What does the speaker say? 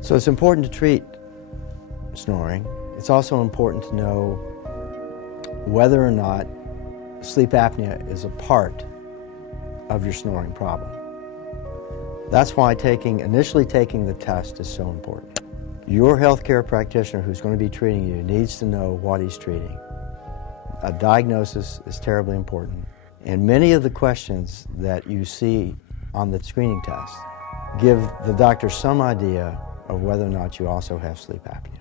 So it's important to treat snoring. It's also important to know whether or not sleep apnea is a part of your snoring problem. That's why initially taking the test is so important. Your healthcare practitioner who's going to be treating you needs to know what he's treating. A diagnosis is terribly important. And many of the questions that you see on the screening test give the doctor some idea of whether or not you also have sleep apnea.